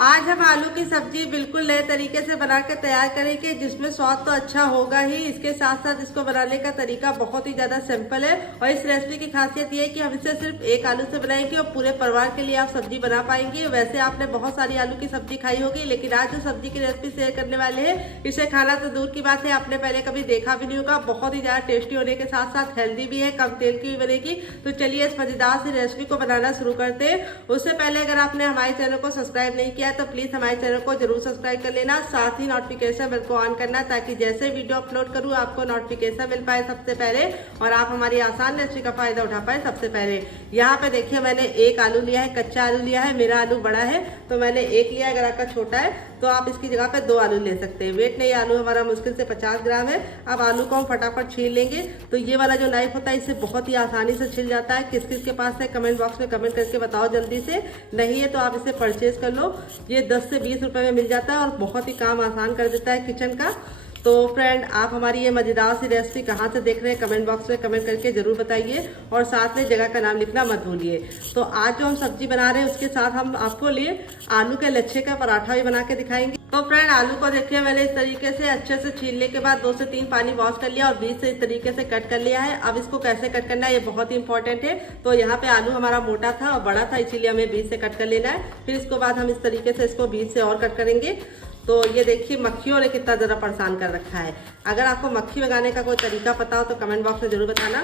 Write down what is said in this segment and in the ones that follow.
आज हम आलू की सब्जी बिल्कुल नए तरीके से बना के तैयार करेंगे, जिसमें स्वाद तो अच्छा होगा ही, इसके साथ साथ इसको बनाने का तरीका बहुत ही ज्यादा सिंपल है। और इस रेसिपी की खासियत ये है कि हम इसे सिर्फ एक आलू से बनाएंगे और पूरे परिवार के लिए आप सब्जी बना पाएंगे। वैसे आपने बहुत सारी आलू की सब्जी खाई होगी, लेकिन आज जो सब्जी की रेसिपी शेयर करने वाले हैं, इसे खाना तो दूर की बात है, आपने पहले कभी देखा भी नहीं होगा। बहुत ही ज्यादा टेस्टी होने के साथ साथ हेल्दी भी है, कम तेल की भी बनेगी। तो चलिए इस मजेदार सी रेसिपी को बनाना शुरू करते हैं। उससे पहले अगर आपने हमारे चैनल को सब्सक्राइब नहीं किया तो प्लीज हमारे चैनल को जरूर सब्सक्राइब कर लेना, साथ ही नोटिफिकेशन बेल को ऑन करना, ताकि जैसे वीडियो अपलोड करूं आपको नोटिफिकेशन मिल पाए सबसे पहले और आप हमारी आसान रेसिपी का फायदा उठा पाए सबसे पहले। यहाँ पे देखिए मैंने एक आलू लिया है, कच्चा आलू लिया है। मेरा आलू बड़ा है तो मैंने एक लिया है, अगर आपका छोटा है तो आप इसकी जगह पे 2 आलू ले सकते हैं। वेट नहीं, आलू हमारा मुश्किल से 50 ग्राम है। अब आलू को हम फटाफट छील लेंगे। तो ये वाला जो नाइफ होता है इससे बहुत ही आसानी से छिल जाता है। किस किस के पास है कमेंट बॉक्स में कमेंट करके बताओ जल्दी से, नहीं है तो आप इसे परचेज कर लो। ये 10 से 20 रुपए में मिल जाता है और बहुत ही काम आसान कर देता है किचन का। तो फ्रेंड, आप हमारी ये मजेदार सी रेसिपी कहाँ से देख रहे हैं कमेंट बॉक्स में कमेंट करके जरूर बताइए, और साथ में जगह का नाम लिखना मत भूलिए। तो आज जो हम सब्जी बना रहे हैं उसके साथ हम आपको लिए आलू के लच्छे का पराठा भी बना के दिखाएंगे। तो फ्रेंड, आलू को देखिए मैंने इस तरीके से अच्छे से छीलने के बाद 2 से 3 पानी वॉश कर लिया और बीच से इस तरीके से कट कर लिया है। अब इसको कैसे कट करना है ये बहुत ही इंपॉर्टेंट है। तो यहाँ पे आलू हमारा मोटा था और बड़ा था, इसीलिए हमें बीच से कट कर लेना है। फिर इसके बाद हम इस तरीके से इसको बीच से और कट करेंगे। तो ये देखिए मक्खियों ने कितना ज़रा परेशान कर रखा है। अगर आपको मक्खी भगाने का कोई तरीका पता हो तो कमेंट बॉक्स में जरूर बताना।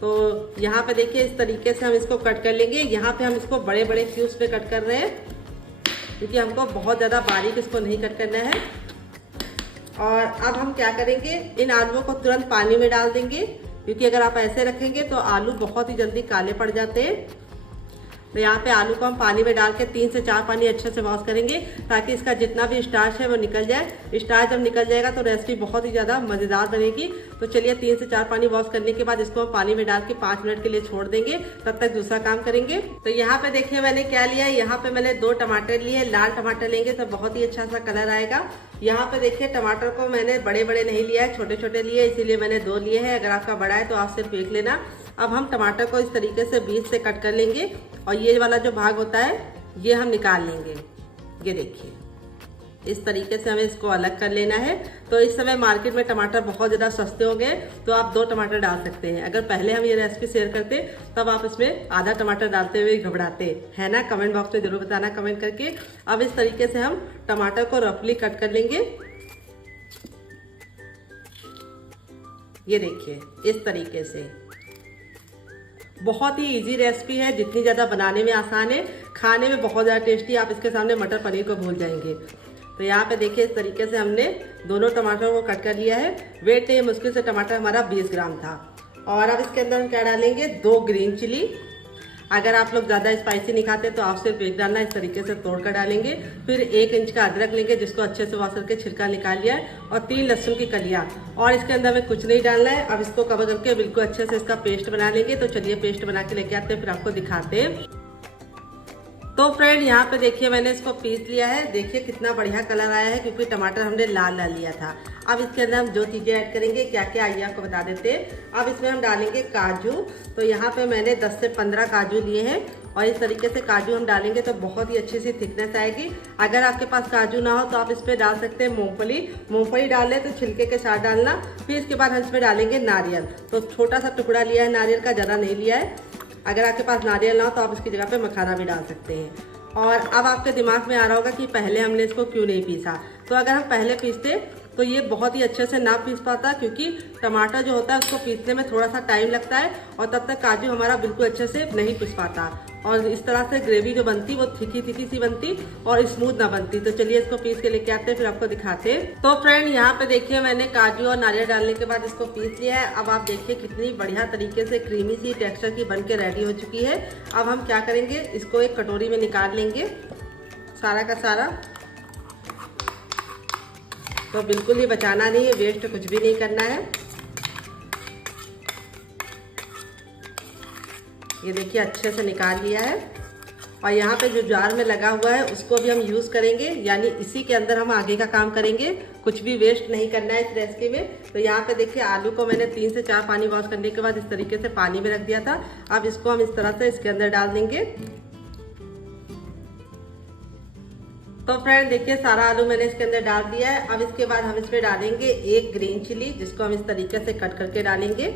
तो यहाँ पे देखिए इस तरीके से हम इसको कट कर लेंगे। यहाँ पे हम इसको बड़े बड़े क्यूब्स पे कट कर रहे हैं, क्योंकि हमको बहुत ज़्यादा बारीक इसको नहीं कट करना है। और अब हम क्या करेंगे, इन आलूओं को तुरंत पानी में डाल देंगे, क्योंकि अगर आप ऐसे रखेंगे तो आलू बहुत ही जल्दी काले पड़ जाते हैं। तो यहाँ पे आलू को हम पानी में डाल के 3 से 4 पानी अच्छे से वॉश करेंगे, ताकि इसका जितना भी स्टार्च है वो निकल जाए। स्टार्च जब निकल जाएगा तो रेसिपी बहुत ही ज़्यादा मज़ेदार बनेगी। तो चलिए 3 से 4 पानी वॉश करने के बाद इसको हम पानी में डाल के 5 मिनट के लिए छोड़ देंगे, तब तक दूसरा काम करेंगे। तो यहाँ पे देखिए मैंने क्या लिया है, यहाँ पे मैंने 2 टमाटर लिए। लाल टमाटर लेंगे तो बहुत ही अच्छा सा कलर आएगा। यहाँ पे देखिए टमाटर को मैंने बड़े बड़े नहीं लिया है, छोटे छोटे लिए, इसीलिए मैंने 2 लिए हैं। अगर आपका बड़ा है तो आप सिर्फ 1 लेना। अब हम टमाटर को इस तरीके से बीच से कट कर लेंगे और ये वाला जो भाग होता है ये हम निकाल लेंगे। ये देखिए इस तरीके से हमें इसको अलग कर लेना है। तो इस समय मार्केट में टमाटर बहुत ज़्यादा सस्ते हो गए, तो आप 2 टमाटर डाल सकते हैं। अगर पहले हम ये रेसिपी शेयर करते तब आप इसमें आधा टमाटर डालते हुए घबराते, है ना? कमेंट बॉक्स में जरूर बताना कमेंट करके। अब इस तरीके से हम टमाटर को रफली कट कर लेंगे। ये देखिए इस तरीके से। बहुत ही इजी रेसिपी है, जितनी ज़्यादा बनाने में आसान है, खाने में बहुत ज़्यादा टेस्टी। आप इसके सामने मटर पनीर को भूल जाएंगे। तो यहाँ पे देखिए इस तरीके से हमने दोनों टमाटर को कट कर लिया है। वेट नहीं, मुश्किल से टमाटर हमारा 20 ग्राम था। और अब इसके अंदर हम क्या डालेंगे, 2 ग्रीन चिली। अगर आप लोग ज़्यादा स्पाइसी नहीं खाते तो आप सिर्फ 1 डालना, इस तरीके से तोड़ कर डालेंगे। फिर 1 इंच का अदरक लेंगे, जिसको अच्छे से वॉश करके छिलका निकाल लिया है, और 3 लहसुन की कलियां। और इसके अंदर में कुछ नहीं डालना है। अब इसको कवर करके बिल्कुल अच्छे से इसका पेस्ट बना लेंगे। तो चलिए पेस्ट बना के लेके आते हैं, फिर आपको दिखाते हैं। तो फ्रेंड यहाँ पे देखिए मैंने इसको पीस लिया है। देखिए कितना बढ़िया कलर आया है, क्योंकि टमाटर हमने लाल लाल लिया था। अब इसके अंदर हम जो चीज़ें ऐड करेंगे क्या क्या आइए आपको बता देते हैं। अब इसमें हम डालेंगे काजू। तो यहाँ पे मैंने 10 से 15 काजू लिए हैं, और इस तरीके से काजू हम डालेंगे तो बहुत ही अच्छी सी थिकनेस आएगी। अगर आपके पास काजू ना हो तो आप इसमें डाल सकते हैं मूंगफली। मूंगफली डाल लें तो छिलके के साथ डालना। फिर इसके बाद हम इसमें डालेंगे नारियल। तो छोटा सा टुकड़ा लिया है नारियल का, ज़्यादा नहीं लिया है। अगर आपके पास नारियल ना हो तो आप इसकी जगह पे मखाना भी डाल सकते हैं। और अब आपके दिमाग में आ रहा होगा कि पहले हमने इसको क्यों नहीं पीसा। तो अगर हम पहले पीसते तो ये बहुत ही अच्छे से ना पीस पाता, क्योंकि टमाटर जो होता है उसको पीसने में थोड़ा सा टाइम लगता है, और तब तक काजू हमारा बिल्कुल अच्छे से नहीं पीस पाता, और इस तरह से ग्रेवी जो बनती वो थिकी सी बनती और स्मूथ ना बनती। तो चलिए इसको पीस के लेके आते हैं, फिर आपको दिखाते हैं। तो फ्रेंड यहाँ पे देखिए मैंने काजू और नारियल डालने के बाद इसको पीस लिया है। अब आप देखिए कितनी बढ़िया तरीके से क्रीमी सी टेक्सचर की बन के रेडी हो चुकी है। अब हम क्या करेंगे, इसको एक कटोरी में निकाल लेंगे सारा का सारा। तो बिल्कुल ही बचाना नहीं है, वेस्ट कुछ भी नहीं करना है। ये देखिए अच्छे से निकाल लिया है। और यहाँ पे जो जार में लगा हुआ है उसको भी हम यूज़ करेंगे, यानी इसी के अंदर हम आगे का काम करेंगे। कुछ भी वेस्ट नहीं करना है इस रेसिपी में। तो यहाँ पे देखिए आलू को मैंने 3 से 4 पानी वॉश करने के बाद इस तरीके से पानी में रख दिया था। अब इसको हम इस तरह से इसके अंदर डाल देंगे। तो फ्रेंड देखिए सारा आलू मैंने इसके अंदर डाल दिया है। अब इसके बाद हम इसमें डालेंगे एक ग्रीन चिली, जिसको हम इस तरीके से कट करके डालेंगे।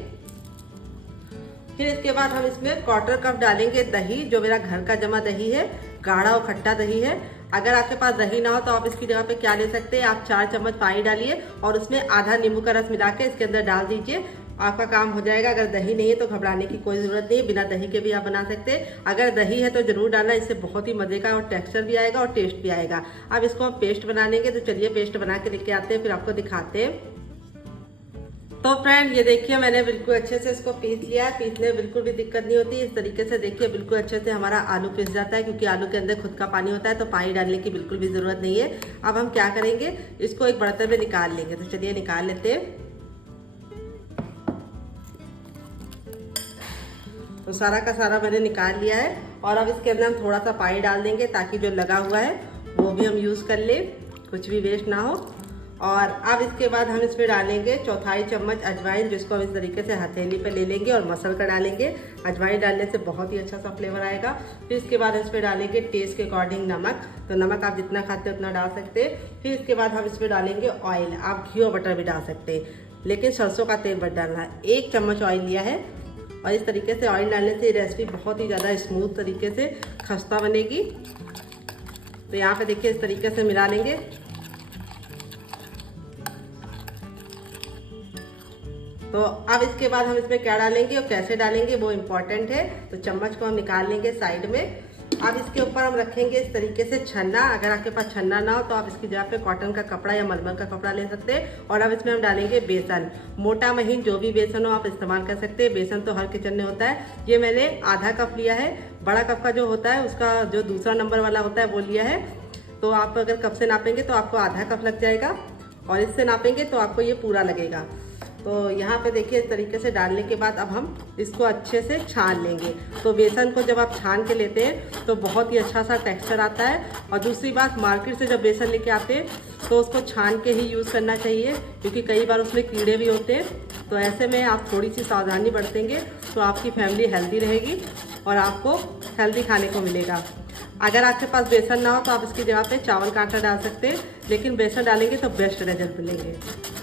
फिर इसके बाद हम इसमें 1/4 कप डालेंगे दही, जो मेरा घर का जमा दही है, गाढ़ा और खट्टा दही है। अगर आपके पास दही ना हो तो आप इसकी जगह पे क्या ले सकते हैं, आप 4 चम्मच पानी डालिए और उसमें आधा नींबू का रस मिला के इसके अंदर डाल दीजिए, आपका काम हो जाएगा। अगर दही नहीं है तो घबराने की कोई जरूरत नहीं है, बिना दही के भी आप बना सकते हैं। अगर दही है तो जरूर डालना, इससे बहुत ही मजे का और टेक्सचर भी आएगा और टेस्ट भी आएगा। अब इसको हम पेस्ट बना लेंगे, तो चलिए पेस्ट बना के लेके आते हैं, फिर आपको दिखाते हैं। तो फ्रेंड ये देखिए मैंने बिल्कुल अच्छे से इसको पीस लिया है। पीसने में बिल्कुल भी दिक्कत नहीं होती। इस तरीके से देखिए बिल्कुल अच्छे से हमारा आलू पिस जाता है, क्योंकि आलू के अंदर खुद का पानी होता है, तो पानी डालने की बिल्कुल भी जरूरत नहीं है। अब हम क्या करेंगे, इसको एक बर्तन में निकाल लेंगे। तो चलिए निकाल लेते हैं। तो सारा का सारा मैंने निकाल लिया है और अब इसके अंदर हम थोड़ा सा पानी डाल देंगे, ताकि जो लगा हुआ है वो भी हम यूज कर ले, कुछ भी वेस्ट ना हो। और अब इसके बाद हम इसमें डालेंगे 1/4 चम्मच अजवाइन, जिसको हम इस तरीके से हथेली पे ले लेंगे और मसल कर डालेंगे। अजवाइन डालने से बहुत ही अच्छा सा फ्लेवर आएगा। फिर इसके बाद इसमें डालेंगे टेस्ट के अकॉर्डिंग नमक, तो नमक आप जितना खाते हैं उतना डाल सकते हैं। फिर इसके बाद हम इसमें डालेंगे ऑयल, आप घी और बटर भी डाल सकते हैं, लेकिन सरसों का तेल मत डालना है। 1 चम्मच ऑयल लिया है और इस तरीके से ऑयल डालने से रेसिपी बहुत ही ज़्यादा स्मूथ तरीके से खस्ता बनेगी। तो यहाँ पे देखिए इस तरीके से मिला लेंगे। तो अब इसके बाद हम इसमें क्या डालेंगे और कैसे डालेंगे वो इम्पोर्टेंट है। तो चम्मच को हम निकाल लेंगे साइड में। अब इसके ऊपर हम रखेंगे इस तरीके से छन्ना। अगर आपके पास छन्ना ना हो तो आप इसकी जगह पे कॉटन का कपड़ा या मलमल का कपड़ा ले सकते हैं। और अब इसमें हम डालेंगे बेसन, मोटा महीन जो भी बेसन हो आप इस्तेमाल कर सकते हैं। बेसन तो हर किचन में होता है। ये मैंने आधा कप लिया है, बड़ा कप का जो होता है उसका जो दूसरा नंबर वाला होता है वो लिया है। तो आप अगर कप से नापेंगे तो आपको आधा कप लग जाएगा और इससे नापेंगे तो आपको ये पूरा लगेगा। तो यहाँ पे देखिए इस तरीके से डालने के बाद अब हम इसको अच्छे से छान लेंगे। तो बेसन को जब आप छान के लेते हैं तो बहुत ही अच्छा सा टेक्सचर आता है। और दूसरी बात, मार्केट से जब बेसन लेके आते हैं तो उसको छान के ही यूज़ करना चाहिए, क्योंकि कई बार उसमें कीड़े भी होते हैं। तो ऐसे में आप थोड़ी सी सावधानी बरतेंगे तो आपकी फैमिली हेल्दी रहेगी और आपको हेल्दी खाने को मिलेगा। अगर आपके पास बेसन ना हो तो आप इसकी जगह पे चावल का आटा डाल सकते हैं, लेकिन बेसन डालेंगे तो बेस्ट रिजल्ट मिलेंगे।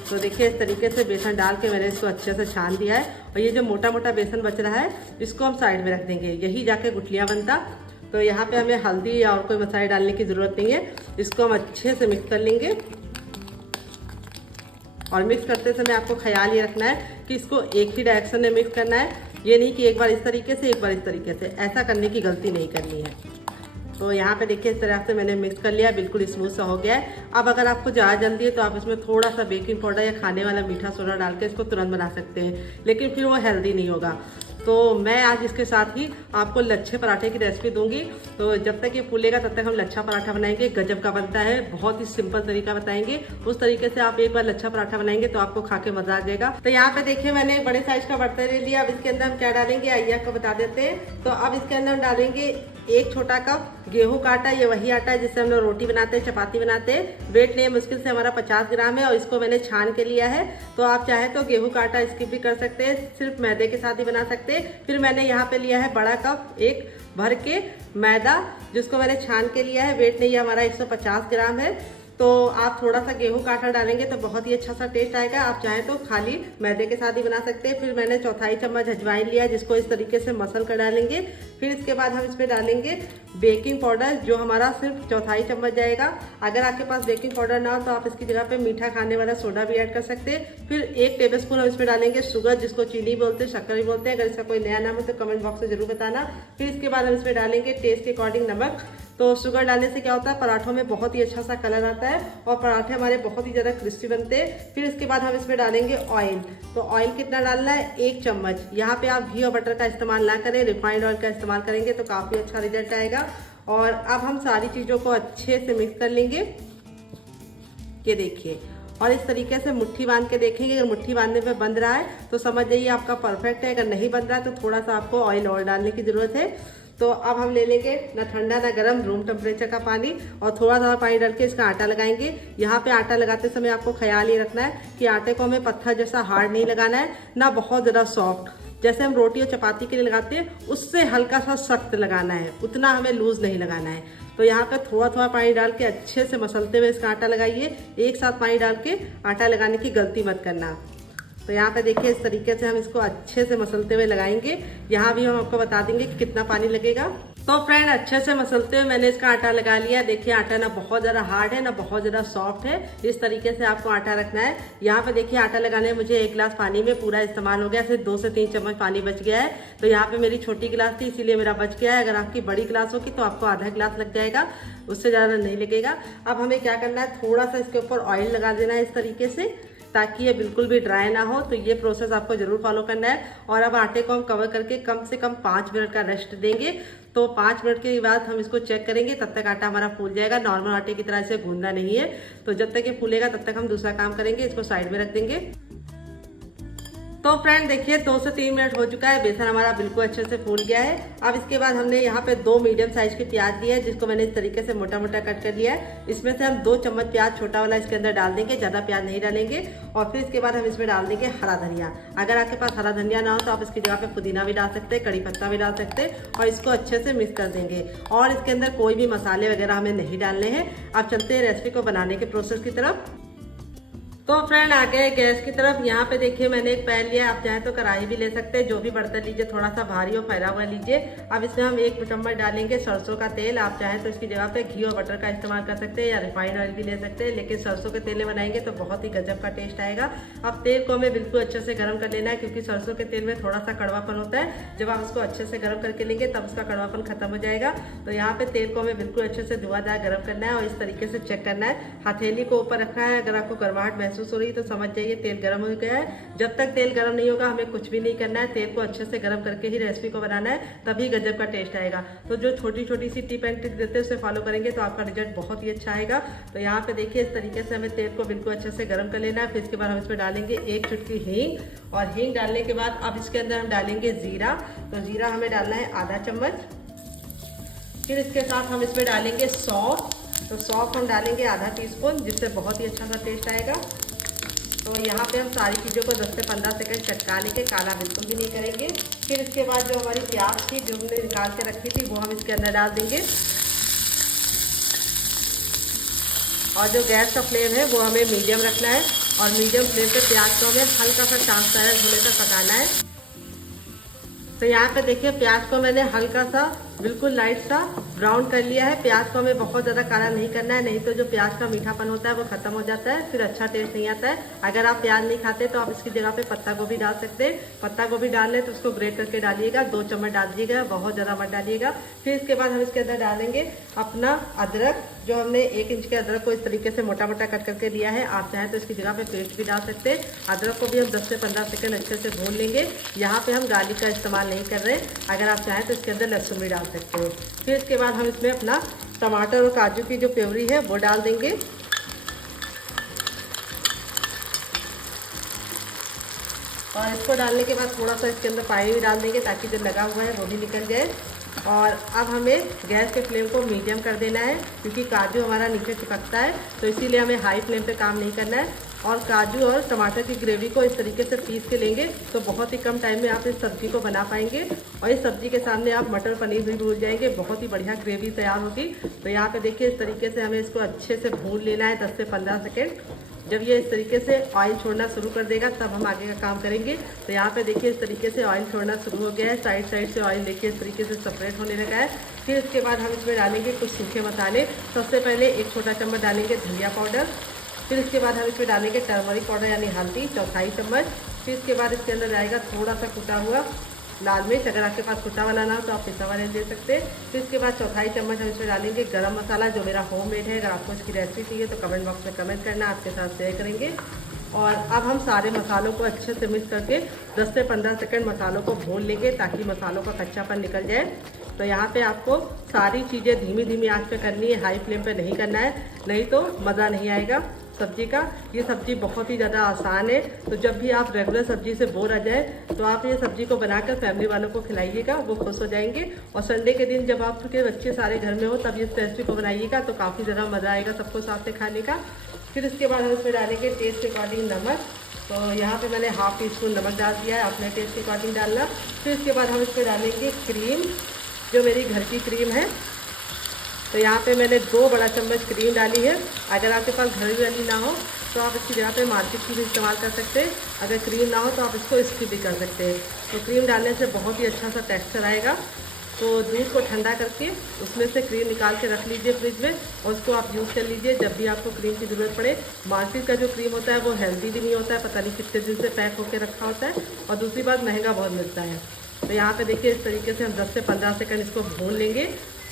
तो देखिए इस तरीके से बेसन डाल के मैंने इसको अच्छे से छान दिया है। और ये जो मोटा मोटा बेसन बच रहा है इसको हम साइड में रख देंगे, यही जाके गुठलियाँ बनता। तो यहाँ पे हमें हल्दी या और कोई मसाले डालने की ज़रूरत नहीं है। इसको हम अच्छे से मिक्स कर लेंगे। और मिक्स करते समय आपको ख्याल ये रखना है कि इसको एक ही डायरेक्शन में मिक्स करना है, ये नहीं कि एक बार इस तरीके से एक बार इस तरीके से। ऐसा करने की गलती नहीं करनी है। तो यहाँ पे देखिए इस तरह से मैंने मिक्स कर लिया, बिल्कुल स्मूथ सा हो गया है। अब अगर आपको ज़्यादा जल्दी है तो आप इसमें थोड़ा सा बेकिंग पाउडर या खाने वाला मीठा सोडा डाल के इसको तुरंत बना सकते हैं, लेकिन फिर वो हेल्दी नहीं होगा। तो मैं आज इसके साथ ही आपको लच्छे पराठे की रेसिपी दूंगी। तो जब तक ये फूलेगा तब तक हम लच्छा पराठा बनाएंगे। गजब का बनता है, बहुत ही सिंपल तरीका बताएंगे। उस तरीके से आप एक बार लच्छा पराठा बनाएंगे तो आपको खा के मजा आ जाएगा। तो यहाँ पे देखिए मैंने एक बड़े साइज का बर्तन ले लिया। अब इसके अंदर हम क्या डालेंगे आइए आपको बता देते हैं। तो अब इसके अंदर हम डालेंगे 1 छोटा कप गेहूं का आटा। ये वही आटा है जिससे हम लोग रोटी बनाते हैं, चपाती बनाते हैं। वेट नहीं है, मुश्किल से हमारा 50 ग्राम है और इसको मैंने छान के लिया है। तो आप चाहे तो गेहूं का आटा स्किप भी कर सकते हैं, सिर्फ मैदे के साथ ही बना सकते हैं। फिर मैंने यहाँ पे लिया है बड़ा कप 1 भर के मैदा, जिसको मैंने छान के लिया है। वेट नहीं है हमारा 150 ग्राम है। तो आप थोड़ा सा गेहूं का आटा डालेंगे तो बहुत ही अच्छा सा टेस्ट आएगा। आप चाहें तो खाली मैदे के साथ ही बना सकते हैं। फिर मैंने 1/4 चम्मच अजवाइन लिया, जिसको इस तरीके से मसल कर डालेंगे। फिर इसके बाद हम इसमें डालेंगे बेकिंग पाउडर, जो हमारा सिर्फ 1/4 चम्मच जाएगा। अगर आपके पास बेकिंग पाउडर ना हो तो आप इसकी जगह पे मीठा खाने वाला सोडा भी ऐड कर सकते हैं। फिर 1 टेबलस्पून हम इसमें डालेंगे शुगर, जिसको चीनी बोलते हैं, शक्कर भी बोलते हैं। अगर इसका कोई नया नाम हो तो कमेंट बॉक्स में जरूर बताना। फिर इसके बाद हम इसमें डालेंगे टेस्ट के अकॉर्डिंग नमक। तो शुगर डालने से क्या होता है, पराठों में बहुत ही अच्छा सा कलर आता है और पराठे हमारे बहुत ही ज़्यादा क्रिस्पी बनते हैं। फिर इसके बाद हम इसमें डालेंगे ऑयल। तो ऑयल कितना डालना है, 1 चम्मच। यहाँ पे आप घी और बटर का इस्तेमाल ना करें, रिफाइंड ऑयल का इस्तेमाल करेंगे तो काफ़ी अच्छा रिजल्ट आएगा। और अब हम सारी चीज़ों को अच्छे से मिक्स कर लेंगे। ये देखिए, और इस तरीके से मुट्ठी बांध के देखेंगे। अगर मुट्ठी बांधने पे बंध रहा है तो समझ जाइए आपका परफेक्ट है। अगर नहीं बन रहा है तो थोड़ा सा आपको ऑयल और डालने की ज़रूरत है। तो अब हम ले लेंगे ना ठंडा ना गर्म, रूम टेम्परेचर का पानी और थोड़ा सा पानी डाल के इसका आटा लगाएंगे। यहाँ पे आटा लगाते समय आपको ख्याल ये रखना है कि आटे को हमें पत्थर जैसा हार्ड नहीं लगाना है, ना बहुत ज़्यादा सॉफ्ट। जैसे हम रोटी और चपाती के लिए लगाते हैं उससे हल्का सा सख्त लगाना है, उतना हमें लूज नहीं लगाना है। तो यहाँ पे थोड़ा थोड़ा पानी डाल के अच्छे से मसलते हुए इसका आटा लगाइए। एक साथ पानी डाल के आटा लगाने की गलती मत करना। तो यहाँ पे देखिए इस तरीके से हम इसको अच्छे से मसलते हुए लगाएंगे। यहाँ भी हम आपको बता देंगे कि कितना पानी लगेगा। तो फ्रेंड अच्छे से मसलते हुए मैंने इसका आटा लगा लिया। देखिए आटा ना बहुत ज़्यादा हार्ड है ना बहुत ज़्यादा सॉफ्ट है। इस तरीके से आपको आटा रखना है। यहाँ पे देखिए आटा लगाने में मुझे 1 गिलास पानी में पूरा इस्तेमाल हो गया, सिर्फ 2 से 3 चम्मच पानी बच गया है। तो यहाँ पे मेरी छोटी गिलास थी इसीलिए मेरा बच गया है। अगर आपकी बड़ी गिलास होगी तो आपको आधा गिलास लग जाएगा, उससे ज़्यादा नहीं लगेगा। अब हमें क्या करना है, थोड़ा सा इसके ऊपर ऑयल लगा देना है इस तरीके से, ताकि ये बिल्कुल भी ड्राई ना हो। तो ये प्रोसेस आपको जरूर फॉलो करना है। और अब आटे को हम कवर करके कम से कम 5 मिनट का रेस्ट देंगे। तो 5 मिनट के बाद हम इसको चेक करेंगे, तब तक आटा हमारा फूल जाएगा। नॉर्मल आटे की तरह से गूंदना नहीं है। तो जब तक ये फूलेगा तब तक हम दूसरा काम करेंगे, इसको साइड में रख देंगे। तो फ्रेंड देखिए 2 से 3 मिनट हो चुका है, बेसन हमारा बिल्कुल अच्छे से फूल गया है। अब इसके बाद हमने यहाँ पे 2 मीडियम साइज की प्याज ली है, जिसको मैंने इस तरीके से मोटा मोटा कट कर लिया है। इसमें से हम 2 चम्मच प्याज छोटा वाला इसके अंदर डाल देंगे, ज़्यादा प्याज नहीं डालेंगे। और फिर इसके बाद हम इसमें डाल देंगे हरा धनिया। अगर आपके पास हरा धनिया ना हो तो आप इसकी जगह पे पुदीना भी डाल सकते हैं, कड़ी पत्ता भी डाल सकते हैं। और इसको अच्छे से मिक्स कर देंगे। और इसके अंदर कोई भी मसाले वगैरह हमें नहीं डालने हैं। अब चलते हैं रेसिपी को बनाने के प्रोसेस की तरफ। तो फ्रेंड आ गए गैस की तरफ। यहाँ पे देखिए मैंने एक पैन लिया है, आप चाहें तो कढ़ाई भी ले सकते हैं, जो भी बर्तन लीजिए थोड़ा सा भारी और फैला हुआ लीजिए। अब इसमें हम 1 चम्मच डालेंगे सरसों का तेल। आप चाहें तो इसकी जगह पे घी और बटर का इस्तेमाल कर सकते हैं या रिफाइंड ऑयल भी ले सकते हैं, लेकिन सरसों के तेल में बनाएंगे तो बहुत ही गजब का टेस्ट आएगा। अब तेल को हमें बिल्कुल अच्छे से गर्म कर लेना है, क्योंकि सरसों के तेल में थोड़ा सा कड़वापन होता है। जब आप उसको अच्छे से गर्म करके लेंगे तब उसका कड़वापन खत्म हो जाएगा। तो यहाँ पे तेल को हमें बिल्कुल अच्छे से धुआंधार गर्म करना है और इस तरीके से चेक करना है। हथेली को ऊपर रखना है। अगर आपको गर्माहट महसूस हो रही है तो समझ जाइए तेल गर्म हो गया है। जब तक तेल गर्म नहीं होगा हमें कुछ भी नहीं करना है। तेल को अच्छे से गर्म करके ही रेसिपी को बनाना है, तभी गजब का टेस्ट आएगा। तो जो छोटी छोटी सी टिप एंड ट्रिक देते हैं उसे फॉलो करेंगे तो आपका रिजल्ट बहुत ही अच्छा आएगा। तो यहाँ पे देखिए इस तरीके से हमें तेल को बिल्कुल अच्छे से गर्म कर लेना है। फिर इसके बाद हम इसमें डालेंगे 1 चुटकी हींग। और हींग डालने के बाद अब इसके अंदर हम डालेंगे जीरा। तो जीरा हमें डालना है आधा चम्मच। फिर इसके साथ हम इसमें डालेंगे सौंफ। तो सौंफ हम डालेंगे आधा टीस्पून, जिससे बहुत ही अच्छा सा टेस्ट आएगा। तो यहाँ पे हम सारी चीज़ों को 10 से 15 सेकंड चटका लेंगे, काला बिल्कुल भी नहीं करेंगे। फिर इसके बाद जो हमारी प्याज थी जो हमने निकाल के रखी थी वो हम इसके अंदर डाल देंगे। और जो गैस का फ्लेम है वो हमें मीडियम रखना है। और मीडियम फ्लेम पे प्याज को हमें हल्का सा ट्रांसपेरेंट होने तक पकाना है। तो यहाँ पे देखिए प्याज को मैंने हल्का सा बिल्कुल लाइट सा ब्राउन कर लिया है। प्याज को हमें बहुत ज़्यादा काला नहीं करना है, नहीं तो जो प्याज का मीठापन होता है वो खत्म हो जाता है, फिर अच्छा टेस्ट नहीं आता है। अगर आप प्याज नहीं खाते तो आप इसकी जगह पे पत्ता गोभी डाल सकते हैं। पत्ता गोभी डाल लें तो उसको ग्रेट करके डालिएगा, 2 चम्मच डाल दीजिएगा, बहुत ज़्यादा मत डालिएगा। फिर इसके बाद हम इसके अंदर डालेंगे अपना अदरक। जो हमने 1 इंच के अदरक को इस तरीके से मोटा मोटा कट करके लिया है। आप चाहें तो इसकी जगह पे पेस्ट भी डाल सकते हैं। अदरक को भी हम 10 से 15 सेकंड अच्छे से भून लेंगे। यहाँ पे हम गार्लिक का इस्तेमाल नहीं कर रहे। अगर आप चाहें तो इसके अंदर लहसुन भी डाल सकते हैं। फिर इसके बाद हम इसमें अपना टमाटर और काजू की जो प्योरी है वो डाल देंगे। और इसको डालने के बाद थोड़ा सा इसके अंदर पानी भी डाल देंगे, ताकि जो लगा हुआ है वो भी निकल जाए। और अब हमें गैस के फ्लेम को मीडियम कर देना है, क्योंकि काजू हमारा नीचे चिपकता है। तो इसीलिए हमें हाई फ्लेम पे काम नहीं करना है। और काजू और टमाटर की ग्रेवी को इस तरीके से पीस के लेंगे तो बहुत ही कम टाइम में आप इस सब्जी को बना पाएंगे। और इस सब्जी के सामने आप मटर पनीर भी भूल जाएंगे, बहुत ही बढ़िया ग्रेवी तैयार होगी। तो यहाँ पे देखिए इस तरीके से हमें इसको अच्छे से भून लेना है 10 से 15 सेकेंड। जब ये इस तरीके से ऑयल छोड़ना शुरू कर देगा तब हम आगे का काम करेंगे। तो यहाँ पे देखिए इस तरीके से ऑयल छोड़ना शुरू हो गया है, साइड साइड से ऑयल देखिए इस तरीके से सेपरेट होने लगा है। फिर इसके बाद हम इसमें डालेंगे कुछ सूखे मसाले। सबसे पहले 1 छोटा चम्मच डालेंगे धनिया पाउडर। फिर इसके बाद हम इसमें डालेंगे टर्मरिक पाउडर यानी हल्दी 1/4 चम्मच। फिर इसके बाद इसके अंदर जाएगा थोड़ा सा कुटा हुआ लाल मिर्च। अगर आपके पास कुटा वाला ना हो तो आप पिसा वाला दे सकते हैं। फिर इसके बाद 1/4 चम्मच हम इसमें डालेंगे गरम मसाला, जो मेरा होममेड है। अगर आपको इसकी रेसिपी चाहिए तो कमेंट बॉक्स में कमेंट करना, आपके साथ शेयर करेंगे। और अब हम सारे मसालों को अच्छे से मिक्स करके 10 से 15 सेकंड मसालों को भून लेंगे, ताकि मसालों का कच्चापन निकल जाए। तो यहाँ पे आपको सारी चीज़ें धीमी धीमी आंच पे करनी है, हाई फ्लेम पे नहीं करना है, नहीं तो मज़ा नहीं आएगा सब्जी का। ये सब्जी बहुत ही ज़्यादा आसान है। तो जब भी आप रेगुलर सब्जी से बोर आ जाए तो आप ये सब्जी को बनाकर फैमिली वालों को खिलाइएगा, वो खुश हो जाएंगे। और संडे के दिन जब आपके बच्चे सारे घर में हो तब इस रेसिपी को बनाइएगा, तो काफ़ी ज़्यादा मज़ा आएगा सबको साथ में खाने का। फिर इसके बाद हम इसमें डालेंगे टेस्ट के अकॉर्डिंग नमक। तो यहाँ पे मैंने ½ टीस्पून नमक डाल दिया है, अपने टेस्ट के अकॉर्डिंग डालना। फिर इसके बाद हम इसमें डालेंगे क्रीम, जो मेरी घर की क्रीम है। तो यहाँ पे मैंने 2 बड़ा चम्मच क्रीम डाली है। अगर आपके पास घर वाली ना हो तो आप इसकी जगह पे मार्केट की भी इस्तेमाल कर सकते हैं। अगर क्रीम ना हो तो आप इसको स्किप भी कर सकते हैं। तो क्रीम डालने से बहुत ही अच्छा सा टेक्सचर आएगा। तो दूध को ठंडा करके उसमें से क्रीम निकाल के रख लीजिए फ्रिज में, और उसको आप यूज़ कर लीजिए जब भी आपको क्रीम की ज़रूरत पड़े। मार्केट का जो क्रीम होता है वो हेल्दी भी नहीं होता है, पता नहीं कितने दिन से पैक होकर रखा होता है, और दूसरी बात महंगा बहुत मिलता है। तो यहाँ पे देखिए इस तरीके से हम 10 से 15 सेकंड इसको भून लेंगे।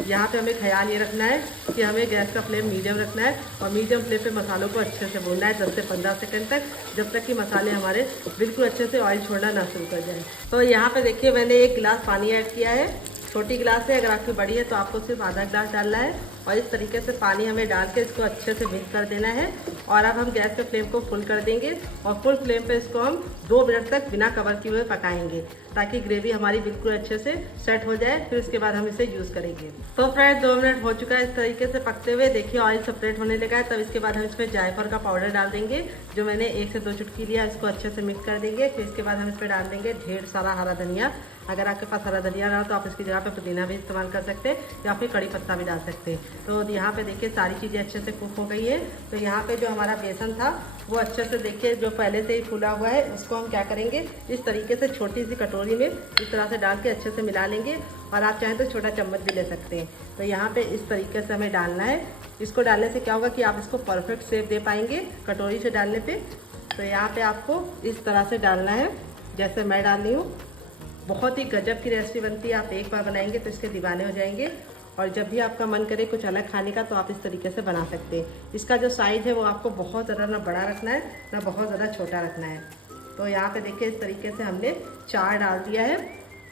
यहाँ पे हमें ख्याल ये रखना है कि हमें गैस का फ्लेम मीडियम रखना है, और मीडियम फ्लेम पे मसालों को अच्छे से भूनना है 10 से 15 सेकंड तक, जब तक कि मसाले हमारे बिल्कुल अच्छे से ऑयल छोड़ना ना शुरू कर जाए। तो यहाँ पे देखिए मैंने 1 गिलास पानी ऐड किया है। छोटी गिलास है, अगर आपकी बड़ी है तो आपको सिर्फ आधा गिलास डालना है, और इस तरीके से पानी हमें डाल के इसको अच्छे से मिक्स कर देना है। और अब हम गैस के फ्लेम को फुल कर देंगे, और फुल फ्लेम पे इसको हम 2 मिनट तक बिना कवर किए हुए पकाएंगे, ताकि ग्रेवी हमारी बिल्कुल अच्छे से सेट हो जाए। फिर उसके बाद हम इसे यूज़ करेंगे। तो फ्रेंड्स 2 मिनट हो चुका है इस तरीके से पकते हुए। देखिए ऑयल सेपरेट होने लगा है। तब इसके बाद हम इसमें जायफल का पाउडर डाल देंगे, जो मैंने 1 से 2 चुटकी लिया। इसको अच्छे से मिक्स कर देंगे। फिर इसके बाद हम इसमें डाल देंगे ढेर सारा हरा धनिया। अगर आपके पास हरा धनिया ना हो तो आप इसकी जगह पे पुदीना भी इस्तेमाल कर सकते हैं, या फिर कड़ी पत्ता भी डाल सकते हैं। तो यहाँ पे देखिए सारी चीज़ें अच्छे से कुक हो गई है। तो यहाँ पे जो हमारा बेसन था वो अच्छे से देखिए जो पहले से ही फूला हुआ है, उसको हम क्या करेंगे इस तरीके से छोटी सी कटोरी में इस तरह से डाल के अच्छे से मिला लेंगे, और आप चाहें तो छोटा चम्मच भी ले सकते हैं। तो यहाँ पे इस तरीके से हमें डालना है। इसको डालने से क्या होगा कि आप इसको परफेक्ट शेप दे पाएंगे कटोरी से डालने पे। तो यहाँ पे आपको इस तरह से डालना है जैसे मैं डाल रही हूँ। बहुत ही गजब की रेसिपी बनती है। आप एक बार बनाएंगे तो इसके दीवाने हो जाएंगे, और जब भी आपका मन करे कुछ अलग खाने का तो आप इस तरीके से बना सकते हैं। इसका जो साइज़ है वो आपको बहुत ज़्यादा ना बड़ा रखना है ना बहुत ज़्यादा छोटा रखना है। तो यहाँ पे देखिए इस तरीके से हमने 4 डाल दिया है।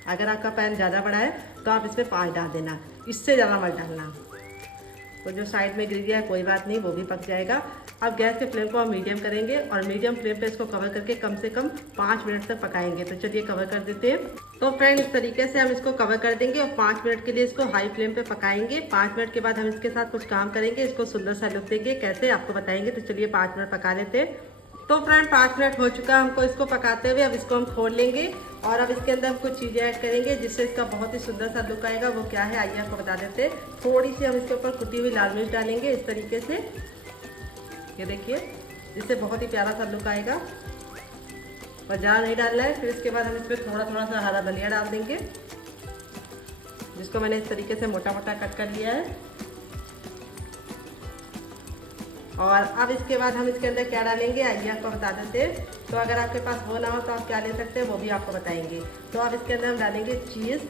अगर आपका पैन ज़्यादा बड़ा है तो आप इसमें 5 डाल देना, इससे ज़्यादा मत डालना। तो जो साइड में गिर गया है कोई बात नहीं, वो भी पक जाएगा। अब गैस के फ्लेम को हम मीडियम करेंगे, और मीडियम फ्लेम पे इसको कवर करके कम से कम 5 मिनट तक पकाएंगे। तो चलिए कवर कर देते हैं। तो फ्रेंड इस तरीके से हम इसको कवर कर देंगे, और 5 मिनट के लिए इसको हाई फ्लेम पे पकाएंगे। 5 मिनट के बाद हम इसके साथ कुछ काम करेंगे, इसको सुंदर सा लुक देंगे, कैसे आपको बताएंगे। तो चलिए 5 मिनट पका लेते हैं। तो फ्रेंड 5 मिनट हो चुका है हमको इसको पकाते हुए। अब इसको हम खोल लेंगे, और अब इसके अंदर हम कुछ चीज़ें ऐड करेंगे जिससे इसका बहुत ही सुंदर सा लुक आएगा। वो क्या है आइए आपको बता देते हैं। थोड़ी सी हम इसके ऊपर कुटी हुई लाल मिर्च डालेंगे इस तरीके से, ये देखिए, इससे बहुत ही प्यारा सा लुक आएगा। और ज़्यादा नहीं डालना है। फिर इसके बाद हम इसमें थोड़ा थोड़ा सा हरा धनिया डाल देंगे, जिसको मैंने इस तरीके से मोटा मोटा कट कर लिया है। और अब इसके बाद हम इसके अंदर क्या डालेंगे आइए आपको बता देते हैं। तो अगर आपके पास वो ना हो तो आप क्या ले सकते हैं वो भी आपको बताएंगे। तो अब इसके अंदर हम डालेंगे चीज़।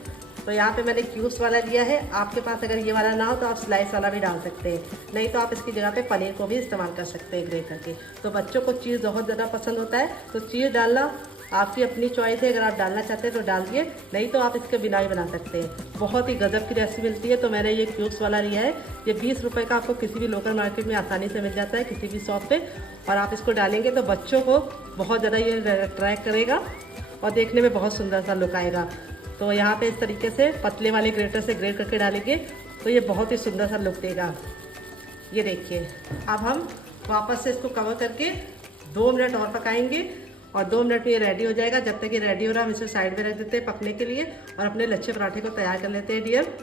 तो यहाँ पे मैंने क्यूब्स वाला लिया है। आपके पास अगर ये वाला ना हो तो आप स्लाइस वाला भी डाल सकते हैं, नहीं तो आप इसकी जगह पे पनीर को भी इस्तेमाल कर सकते हैं ग्रेट करके। तो बच्चों को चीज़ बहुत ज़्यादा पसंद होता है, तो चीज़ डालना आपकी अपनी चॉइस है। अगर आप डालना चाहते हैं तो डालिए, नहीं तो आप इसके बिना भी बना सकते हैं। बहुत ही गजब की रेसिपी मिलती है। तो मैंने ये क्यूब्स वाला लिया है। ये 20 रुपये का आपको किसी भी लोकल मार्केट में आसानी से मिल जाता है, किसी भी शॉप पे। और आप इसको डालेंगे तो बच्चों को बहुत ज़्यादा ये अट्रैक्ट करेगा, और देखने में बहुत सुंदर सा लुक आएगा। तो यहाँ पे इस तरीके से पतले वाले ग्रेटर से ग्रेट करके डालेंगे तो ये बहुत ही सुंदर सा लुक देगा। ये देखिए, अब हम वापस से इसको कवर करके 2 मिनट और पकाएंगे, और 2 मिनट में ये रेडी हो जाएगा। जब तक ये रेडी हो रहा है हम इसे साइड में रख देते हैं पकने के लिए, और अपने लच्छे पराठे को तैयार कर लेते हैं डियर।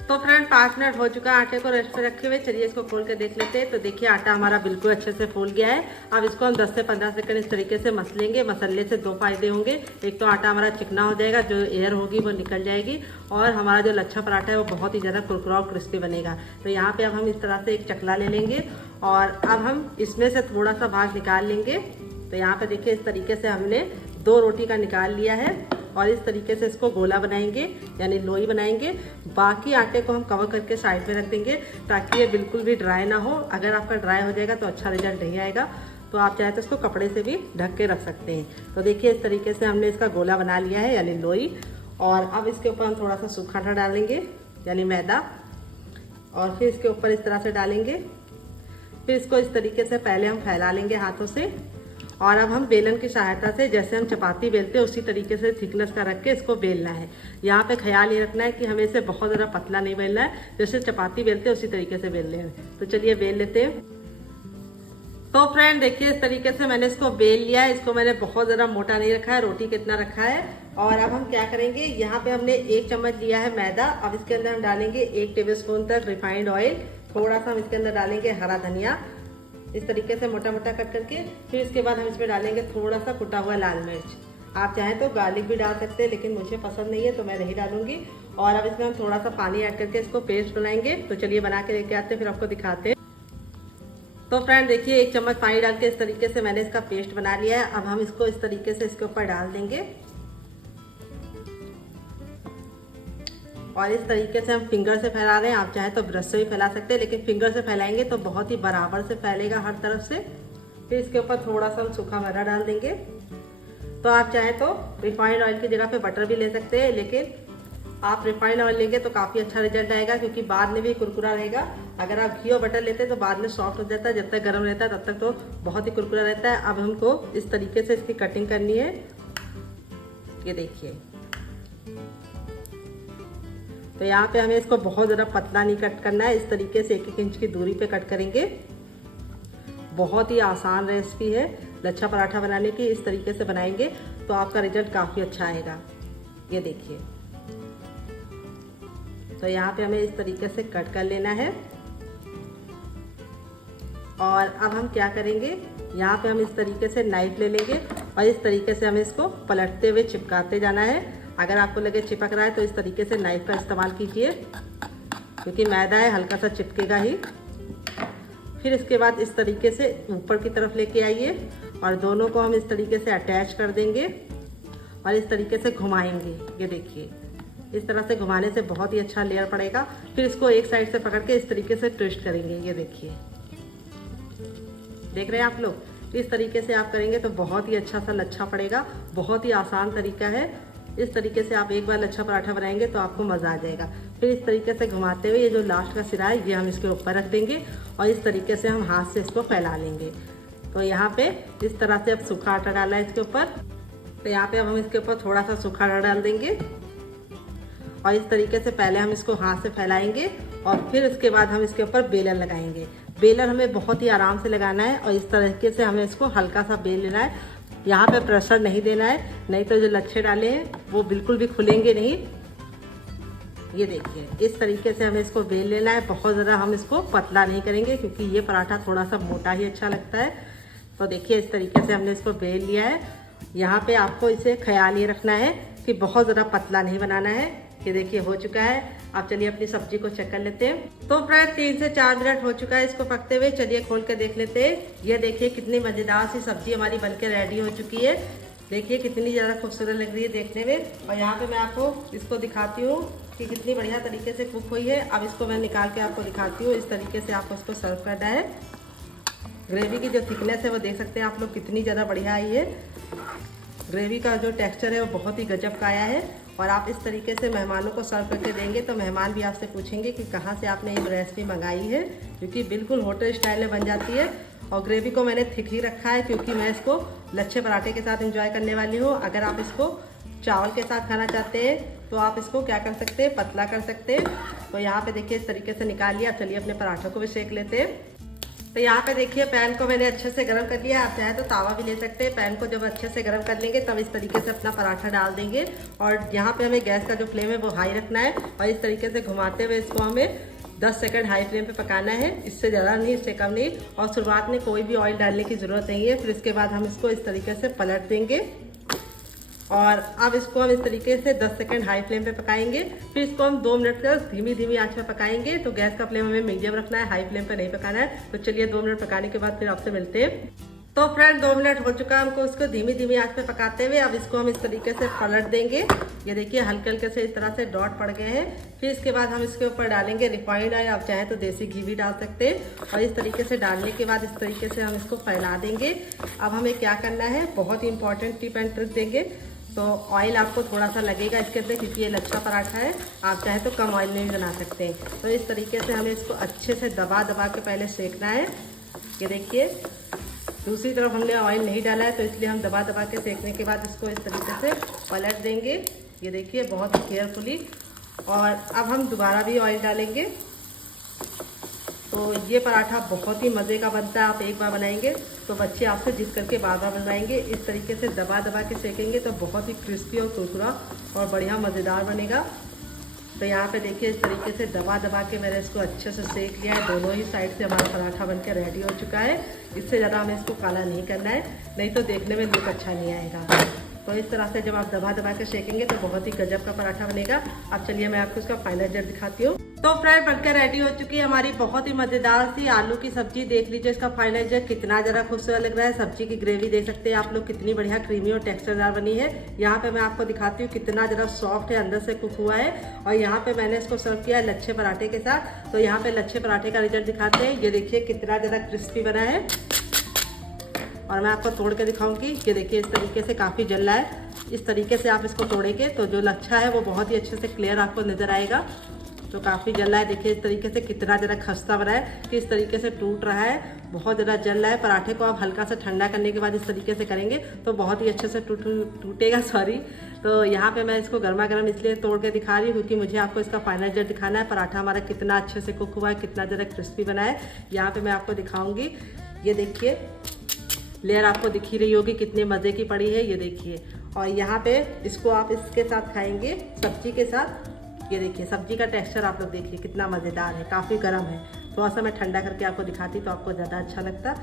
तो फ्रेंड 5 मिनट हो चुका है आटे को रेस्ट पे रखे हुए। चलिए इसको खोल के देख लेते हैं। तो देखिए आटा हमारा बिल्कुल अच्छे से फूल गया है। अब इसको हम 10 से 15 सेकंड इस तरीके से मसलेंगे। मसलने से 2 फायदे होंगे। एक तो आटा हमारा चिकना हो जाएगा, जो एयर होगी वो निकल जाएगी, और हमारा जो लच्छा पराठा है वो बहुत ही ज़्यादा कुरकुरा और क्रिस्पी बनेगा। तो यहाँ पे अब हम इस तरह से एक चकला ले लेंगे, और अब हम इसमें से थोड़ा सा भाग निकाल लेंगे। तो यहाँ पे देखिए इस तरीके से हमने 2 रोटी का निकाल लिया है, और इस तरीके से इसको गोला बनाएंगे यानी लोई बनाएंगे। बाकी आटे को हम कवर करके साइड में रख देंगे ताकि ये बिल्कुल भी ड्राई ना हो। अगर आपका ड्राई हो जाएगा तो अच्छा रिजल्ट नहीं आएगा। तो आप चाहे तो इसको कपड़े से भी ढक के रख सकते हैं। तो देखिए इस तरीके से हमने इसका गोला बना लिया है यानी लोई। और अब इसके ऊपर हम थोड़ा सा सूखा आटा डालेंगे यानी मैदा, और फिर इसके ऊपर इस तरह से डालेंगे। फिर इसको इस तरीके से पहले हम फैला लेंगे हाथों से, और अब हम बेलन की सहायता से जैसे हम चपाती बेलते हैं उसी तरीके से थिकनेस का रख के इसको बेलना है। यहाँ पे ख्याल ये रखना है कि हमें इसे बहुत ज़्यादा पतला नहीं बेलना है, जैसे चपाती बेलते हैं उसी तरीके से बेलने हैं। तो चलिए बेल लेते हैं। तो फ्रेंड देखिए इस तरीके से मैंने इसको बेल लिया है। इसको मैंने बहुत ज़्यादा मोटा नहीं रखा है, रोटी कितना रखा है। और अब हम क्या करेंगे, यहाँ पे हमने 1 चम्मच लिया है मैदा। अब इसके अंदर हम डालेंगे 1 टेबलस्पून तक रिफाइंड ऑयल। थोड़ा सा हम इसके अंदर डालेंगे हरा धनिया, इस तरीके से मोटा मोटा कट करके। फिर इसके बाद हम इसमें डालेंगे थोड़ा सा कुटा हुआ लाल मिर्च। आप चाहें तो गार्लिक भी डाल सकते हैं, लेकिन मुझे पसंद नहीं है तो मैं नहीं डालूंगी। और अब इसमें हम थोड़ा सा पानी ऐड करके इसको पेस्ट बनाएंगे। तो चलिए बना के लेके आते हैं, फिर आपको दिखाते हैं। तो फ्रेंड देखिए 1 चम्मच पानी डाल के इस तरीके से मैंने इसका पेस्ट बना लिया है। अब हम इसको इस तरीके से इसके ऊपर डाल देंगे और इस तरीके से हम फिंगर से फैला रहे हैं। आप चाहे तो ब्रश से भी फैला सकते हैं, लेकिन फिंगर से फैलाएंगे तो बहुत ही बराबर से फैलेगा हर तरफ से। फिर इसके ऊपर थोड़ा सा हम सूखा मैदा डाल देंगे। तो आप चाहे तो रिफाइंड ऑयल की जगह पे बटर भी ले सकते हैं, लेकिन आप रिफाइंड ऑयल लेंगे तो काफ़ी अच्छा रिजल्ट आएगा, क्योंकि बाद में भी कुरकुरा रहेगा। अगर आप घी और बटर लेते हैं तो बाद में सॉफ्ट हो जाता है, जब तक गर्म रहता है तब तक तो बहुत ही कुरकुरा रहता है। अब हमको इस तरीके से इसकी कटिंग करनी है। ये देखिए, तो यहाँ पे हमें इसको बहुत ज़्यादा पतला नहीं कट करना है, इस तरीके से 1-1 इंच की दूरी पे कट करेंगे। बहुत ही आसान रेसिपी है लच्छा पराठा बनाने की। इस तरीके से बनाएंगे तो आपका रिजल्ट काफ़ी अच्छा आएगा। ये देखिए, तो यहाँ पे हमें इस तरीके से कट कर लेना है। और अब हम क्या करेंगे, यहाँ पे हम इस तरीके से नाइफ ले लेंगे और इस तरीके से हमें इसको पलटते हुए चिपकाते जाना है। अगर आपको लगे चिपक रहा है तो इस तरीके से नाइफ का इस्तेमाल कीजिए, क्योंकि मैदा है हल्का सा चिपकेगा ही। फिर इसके बाद इस तरीके से ऊपर की तरफ लेके आइए और दोनों को हम इस तरीके से अटैच कर देंगे और इस तरीके से घुमाएंगे। ये देखिए, इस तरह से घुमाने से बहुत ही अच्छा लेयर पड़ेगा। फिर इसको एक साइड से पकड़ के इस तरीके से ट्विस्ट करेंगे। ये देखिए, देख रहे हैं आप लोग। इस तरीके से आप करेंगे तो बहुत ही अच्छा सा लच्छा पड़ेगा। बहुत ही आसान तरीका है। इस तरीके से आप एक बार लच्छा पराठा बनाएंगे तो आपको मज़ा आ जाएगा। फिर इस तरीके से घुमाते हुए ये जो लास्ट का सिरा है ये हम इसके ऊपर रख देंगे और इस तरीके से हम हाथ से इसको फैला लेंगे। तो यहाँ पे इस तरह से अब सूखा आटा डाला है इसके ऊपर। तो यहाँ पे अब हम इसके ऊपर थोड़ा सा सूखा आटा डाल देंगे और इस तरीके से पहले हम इसको हाथ से फैलाएंगे और फिर उसके बाद हम इसके ऊपर बेलन लगाएंगे। बेलन हमें बहुत ही आराम से लगाना है और इस तरीके से हमें इसको हल्का सा बेल लेना है। यहाँ पे प्रेशर नहीं देना है, नहीं तो जो लच्छे डाले हैं वो बिल्कुल भी खुलेंगे नहीं। ये देखिए, इस तरीके से हमें इसको बेल लेना है। बहुत ज़्यादा हम इसको पतला नहीं करेंगे, क्योंकि ये पराठा थोड़ा सा मोटा ही अच्छा लगता है। तो देखिए, इस तरीके से हमने इसको बेल लिया है। यहाँ पे आपको इसे ख्याल ये रखना है कि बहुत ज़्यादा पतला नहीं बनाना है। ये देखिए हो चुका है। अब चलिए अपनी सब्जी को चेक कर लेते हैं। तो फ्रेंड 3 से 4 मिनट हो चुका है इसको पकते हुए। चलिए खोल कर देख लेते हैं। ये देखिए कितनी मज़ेदार सी सब्जी हमारी बनके रेडी हो चुकी है। देखिए कितनी ज़्यादा खूबसूरत लग रही है देखने में। और यहाँ पे मैं आपको इसको दिखाती हूँ कि कितनी बढ़िया तरीके से कुक हुई है। अब इसको मैं निकाल के आपको दिखाती हूँ। इस तरीके से आपको इसको सर्व करना है। ग्रेवी की जो थिकनेस है वो देख सकते हैं आप लोग, कितनी ज़्यादा बढ़िया आई है। ग्रेवी का जो टेक्सचर है वो बहुत ही गजब का आया है। और आप इस तरीके से मेहमानों को सर्व करके देंगे तो मेहमान भी आपसे पूछेंगे कि कहाँ से आपने ये रेसिपी मंगाई है, क्योंकि बिल्कुल होटल स्टाइल में बन जाती है। और ग्रेवी को मैंने थिक ही रखा है, क्योंकि मैं इसको लच्छे पराठे के साथ एंजॉय करने वाली हूँ। अगर आप इसको चावल के साथ खाना चाहते हैं तो आप इसको क्या कर सकते हैं, पतला कर सकते हैं। तो यहाँ पे देखिए इस तरीके से निकाल लिया। चलिए अपने पराठों को भी सेक लेते हैं। तो यहाँ पे देखिए पैन को मैंने अच्छे से गर्म कर लिया। आप चाहे तो तावा भी ले सकते हैं। पैन को जब अच्छे से गर्म कर लेंगे तब इस तरीके से अपना पराठा डाल देंगे। और यहाँ पे हमें गैस का जो फ्लेम है वो हाई रखना है और इस तरीके से घुमाते हुए इसको हमें 10 सेकंड हाई फ्लेम पे पकाना है। इससे ज़्यादा नहीं, इससे कम नहीं। और शुरुआत में कोई भी ऑयल डालने की ज़रूरत नहीं है। फिर इसके बाद हम इसको इस तरीके से पलट देंगे और अब इसको हम इस तरीके से 10 सेकंड हाई फ्लेम पे पकाएंगे। फिर इसको हम 2 मिनट तक धीमी आंच में पकाएंगे। तो गैस का फ्लेम हमें मीडियम रखना है, हाई फ्लेम पे नहीं पकाना है। तो चलिए 2 मिनट पकाने के बाद फिर आपसे मिलते हैं। तो फ्रेंड 2 मिनट हो चुका है हमको इसको धीमी आंच पे पकाते हुए। अब इसको हम इस तरीके से पलट देंगे। ये देखिए हल्के हल्के से इस तरह से डॉट पड़ गए हैं। फिर इसके बाद हम इसके ऊपर डालेंगे रिफाइंड ऑयल। आप चाहे तो देसी घी भी डाल सकते हैं। और इस तरीके से डालने के बाद इस तरीके से हम इसको फैला देंगे। अब हमें क्या करना है, बहुत ही इंपॉर्टेंट टिप एंड ट्रिक देंगे। तो ऑयल आपको थोड़ा सा लगेगा इसके अंदर, क्योंकि ये लच्छा पराठा है। आप चाहे तो कम ऑयल में भी बना सकते हैं। तो इस तरीके से हमें इसको अच्छे से दबा के पहले सेकना है। ये देखिए दूसरी तरफ हमने ऑयल नहीं डाला है, तो इसलिए हम दबा के सेकने के बाद इसको इस तरीके से पलट देंगे। ये देखिए बहुत ही केयरफुली। और अब हम दोबारा भी ऑयल डालेंगे। तो ये पराठा बहुत ही मज़े का बनता है। आप एक बार बनाएंगे तो बच्चे आपसे जिद करके बार बार बनवाएंगे। इस तरीके से दबा दबा के सेकेंगे तो बहुत ही क्रिस्पी और कुरकुरा और बढ़िया मज़ेदार बनेगा। तो यहाँ पे देखिए इस तरीके से दबा दबा के मैंने इसको अच्छे से सेक लिया है। दोनों ही साइड से हमारा पराठा बनकर रेडी हो चुका है। इससे ज़्यादा हमें इसको काला नहीं करना है, नहीं तो देखने में लुक अच्छा नहीं आएगा। तो इस तरह से जब आप दबा दबा के सेकेंगे तो बहुत ही गजब का पराठा बनेगा। अब चलिए मैं आपको इसका फाइनल रिजल्ट दिखाती हूँ। तो फ्रेंड बनकर रेडी हो चुकी है हमारी बहुत ही मज़ेदार सी आलू की सब्जी। देख लीजिए इसका फाइनल रिजल्ट कितना ज़रा खूबसूरत लग रहा है। सब्जी की ग्रेवी देख सकते हैं आप लोग कितनी बढ़िया क्रीमी और टेक्सचरदार बनी है। यहाँ पे मैं आपको दिखाती हूँ कितना ज़रा सॉफ्ट है, अंदर से कुक हुआ है। और यहाँ पे मैंने इसको सर्व किया है लच्छे पराठे के साथ। तो यहाँ पे लच्छे पराठे का रिजल्ट दिखाते हैं। ये देखिए कितना ज़रा क्रिस्पी बना है और मैं आपको तोड़ के दिखाऊंगी। ये देखिए इस तरीके से काफ़ी जल रहा है। इस तरीके से आप इसको तोड़ेंगे तो जो लच्छा है वो बहुत ही अच्छे से क्लियर आपको नजर आएगा। तो काफ़ी जल रहा है, देखिए इस तरीके से कितना ज़रा खस्ता बना है कि इस तरीके से टूट रहा है, बहुत ज़्यादा जल रहा है। पराठे को आप हल्का सा ठंडा करने के बाद इस तरीके से करेंगे तो बहुत ही अच्छे से टूटेगा। सॉरी, तो यहाँ पे मैं इसको गर्मा गर्म इसलिए तोड़ के दिखा रही हूँ क्योंकि मुझे आपको इसका फाइनल रिजल्ट दिखाना है। पराठा हमारा कितना अच्छे से कुक हुआ है, कितना ज़रा क्रिस्पी बना है, यहाँ पे मैं आपको दिखाऊंगी। ये देखिए लेयर आपको दिख ही रही होगी कितने मज़े की पड़ी है, ये देखिए। और यहाँ पे इसको आप इसके साथ खाएंगे सब्जी के साथ। ये देखिए सब्जी का टेक्सचर आप लोग देखिए कितना मज़ेदार है, काफ़ी गर्म है। थोड़ा सा मैं ठंडा करके आपको दिखाती तो आपको ज़्यादा अच्छा लगता,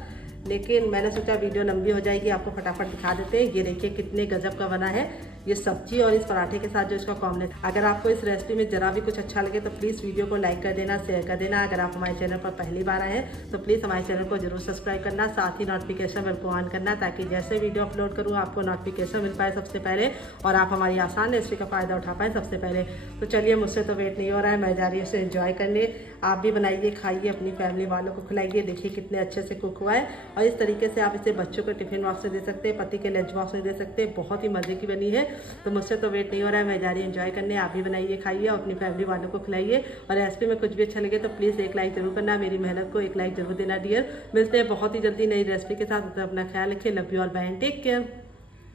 लेकिन मैंने सोचा वीडियो लंबी हो जाएगी, आपको फटाफट दिखा देते हैं। ये देखिए कितने गजब का बना है ये सब्जी और इस पराठे के साथ जो इसका कॉम्बिनेशन। अगर आपको इस रेसिपी में जरा भी कुछ अच्छा लगे तो प्लीज़ वीडियो को लाइक कर देना, शेयर कर देना। अगर आप हमारे चैनल पर पहली बार आए हैं तो प्लीज़ हमारे चैनल को जरूर सब्सक्राइब करना, साथ ही नोटिफिकेशन बेल को ऑन करना ताकि जैसे वीडियो अपलोड करूँ आपको नोटिफिकेशन मिल पाए सबसे पहले और आप हमारी आसान रेसिपी का फ़ायदा उठा पाए सबसे पहले। तो चलिए मुझसे तो वेट नहीं हो रहा है, मैं जा रही हूँ इसे एंजॉय करने। आप भी बनाइए, खाइए, अपनी फैमिली वालों को खिलाइए। देखिए कितने अच्छे से कुक हुआ है और इस तरीके से आप इसे बच्चों को टिफिन बॉक्स में दे सकते हैं, पति के लंच बॉक्स में दे सकते हैं। बहुत ही मज़े की बनी है। तो मुझसे तो वेट नहीं हो रहा है, मैं जा रही हूँ एंजॉय करने। आप भी बनाइए, खाइए और अपनी फैमिली वालों को खिलाइए। और रेसिपी में कुछ भी अच्छा लगे तो प्लीज़ एक लाइक जरूर करना, मेरी मेहनत को एक लाइक जरूर देना डियर। मिलते हैं बहुत ही जल्दी नई रेसिपी के साथ। अपना ख्याल रखिए, लव यू और बाय, टेक केयर।